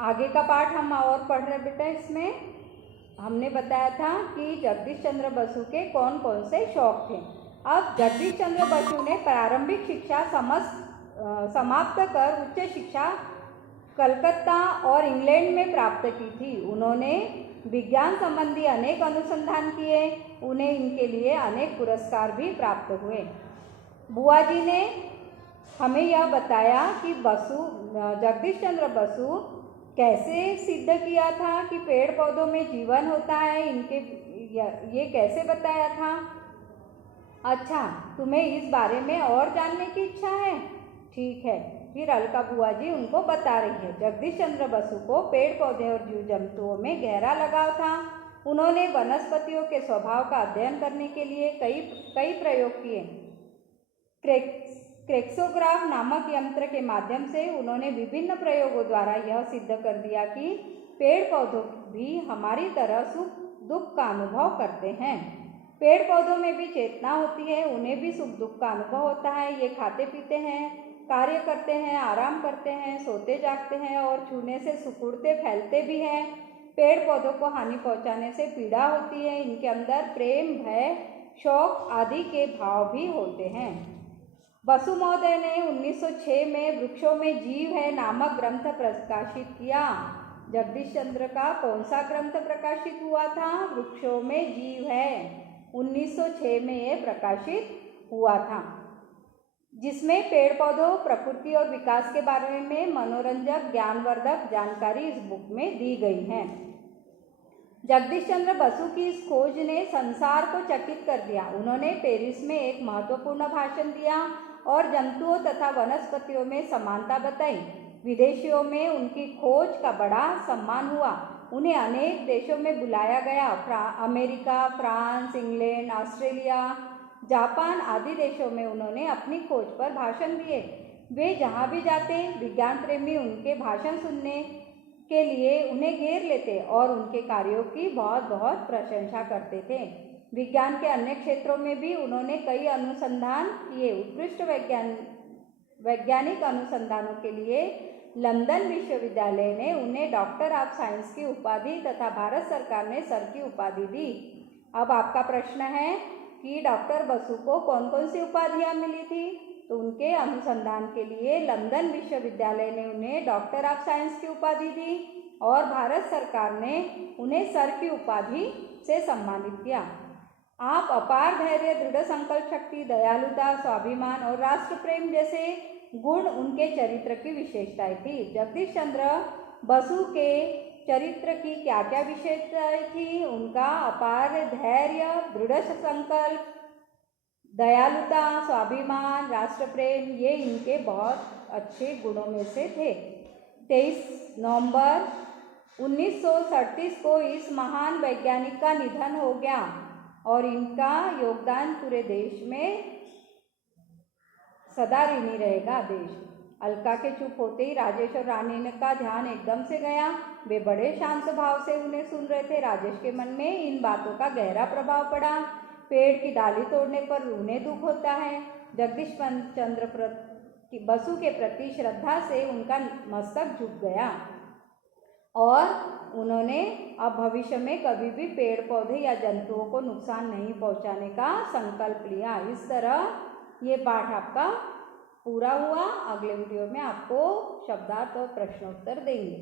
आगे का पाठ हम और पढ़ रहे बेटा। इसमें हमने बताया था कि जगदीश चंद्र बसु के कौन कौन से शौक थे। अब जगदीश चंद्र बसु ने प्रारंभिक शिक्षा समाप्त कर उच्च शिक्षा कलकत्ता और इंग्लैंड में प्राप्त की थी। उन्होंने विज्ञान संबंधी अनेक अनुसंधान किए, उन्हें इनके लिए अनेक पुरस्कार भी प्राप्त हुए। बुआ जी ने हमें यह बताया कि जगदीश चंद्र बसु कैसे सिद्ध किया था कि पेड़ पौधों में जीवन होता है, ये कैसे बताया था। अच्छा, तुम्हें इस बारे में और जानने की इच्छा है? ठीक है, फिर अलका बुआ जी उनको बता रही है। जगदीश चंद्र बसु को पेड़ पौधे और जीव जंतुओं में गहरा लगाव था। उन्होंने वनस्पतियों के स्वभाव का अध्ययन करने के लिए कई प्रयोग किए। क्रेक्सोग्राफ नामक यंत्र के माध्यम से उन्होंने विभिन्न प्रयोगों द्वारा यह सिद्ध कर दिया कि पेड़ पौधों भी हमारी तरह सुख दुख का अनुभव करते हैं। पेड़ पौधों में भी चेतना होती है, उन्हें भी सुख दुख का अनुभव होता है। ये खाते पीते हैं, कार्य करते हैं, आराम करते हैं, सोते जागते हैं और छूने से सिकुड़ते फैलते भी हैं। पेड़ पौधों को हानि पहुंचाने से पीड़ा होती है। इनके अंदर प्रेम, भय, शौक आदि के भाव भी होते हैं। बसु महोदय ने 1906 में वृक्षों में जीव है नामक ग्रंथ प्रकाशित किया। जगदीश चंद्र का कौन सा ग्रंथ प्रकाशित हुआ था? वृक्षों में जीव है। 1906 में ये प्रकाशित हुआ था, जिसमें पेड़ पौधों, प्रकृति और विकास के बारे में मनोरंजक ज्ञानवर्धक जानकारी इस बुक में दी गई है। जगदीश चंद्र बसु की इस खोज ने संसार को चकित कर दिया। उन्होंने पेरिस में एक महत्वपूर्ण भाषण दिया और जंतुओं तथा वनस्पतियों में समानता बताई। विदेशियों में उनकी खोज का बड़ा सम्मान हुआ। उन्हें अनेक देशों में बुलाया गया। America, France, England, Australia, Japan आदि देशों में उन्होंने अपनी खोज पर भाषण दिए। वे जहाँ भी जाते, विज्ञान प्रेमी उनके भाषण सुनने के लिए उन्हें घेर लेते और उनके कार्यों की बहुत बहुत प्रशंसा करते थे। विज्ञान के अन्य क्षेत्रों में भी उन्होंने कई अनुसंधान किए। उत्कृष्ट वैज्ञानिक अनुसंधानों के लिए लंदन विश्वविद्यालय ने उन्हें डॉक्टर ऑफ साइंस की उपाधि तथा भारत सरकार ने सर की उपाधि दी। अब आपका प्रश्न है कि डॉक्टर बसु को कौन कौन सी उपाधियां मिली थी? तो उनके अनुसंधान के लिए लंदन विश्वविद्यालय ने उन्हें डॉक्टर ऑफ साइंस की उपाधि दी और भारत सरकार ने उन्हें सर की उपाधि से सम्मानित किया। आप अपार धैर्य, दृढ़ संकल्प शक्ति, दयालुता, स्वाभिमान और राष्ट्र प्रेम जैसे गुण उनके चरित्र की विशेषताएं थी। जगदीश चंद्र बसु के चरित्र की क्या क्या विशेषताएं थी? उनका अपार धैर्य, दृढ़ संकल्प, दयालुता, स्वाभिमान, राष्ट्र प्रेम, ये इनके बहुत अच्छे गुणों में से थे। 23 नवंबर 1937 को इस महान वैज्ञानिक का निधन हो गया और इनका योगदान पूरे देश में सदा ऋणी रहेगा। देश अलका के चुप होते ही राजेश और रानी का ध्यान एकदम से गया। वे बड़े शांत भाव से उन्हें सुन रहे थे। राजेश के मन में इन बातों का गहरा प्रभाव पड़ा। पेड़ की डाली तोड़ने पर उन्हें दुख होता है। जगदीश चंद्र बसु के प्रति श्रद्धा से उनका मस्तक झुक गया और उन्होंने अब भविष्य में कभी भी पेड़ पौधे या जंतुओं को नुकसान नहीं पहुंचाने का संकल्प लिया। इस तरह ये पाठ आपका पूरा हुआ। अगले वीडियो में आपको शब्दार्थ और प्रश्नोत्तर देंगे।